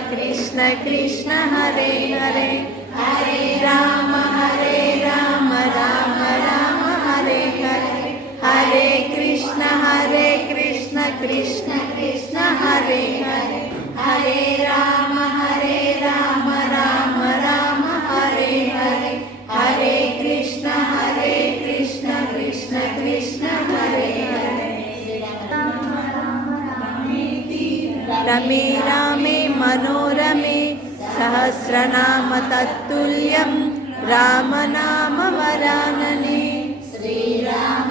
कृष्ण कृष्ण हरे हरे, हरे राम राम राम हरे हरे, हरे कृष्ण कृष्ण कृष्ण हरे हरे, हरे राम राम राम हरे हरे, हरे कृष्ण कृष्ण कृष्ण हरे हरे। रमे रामे मनोरमे सहस्रनाम तत्तुल्यं राम नाम वरानने। श्रीराम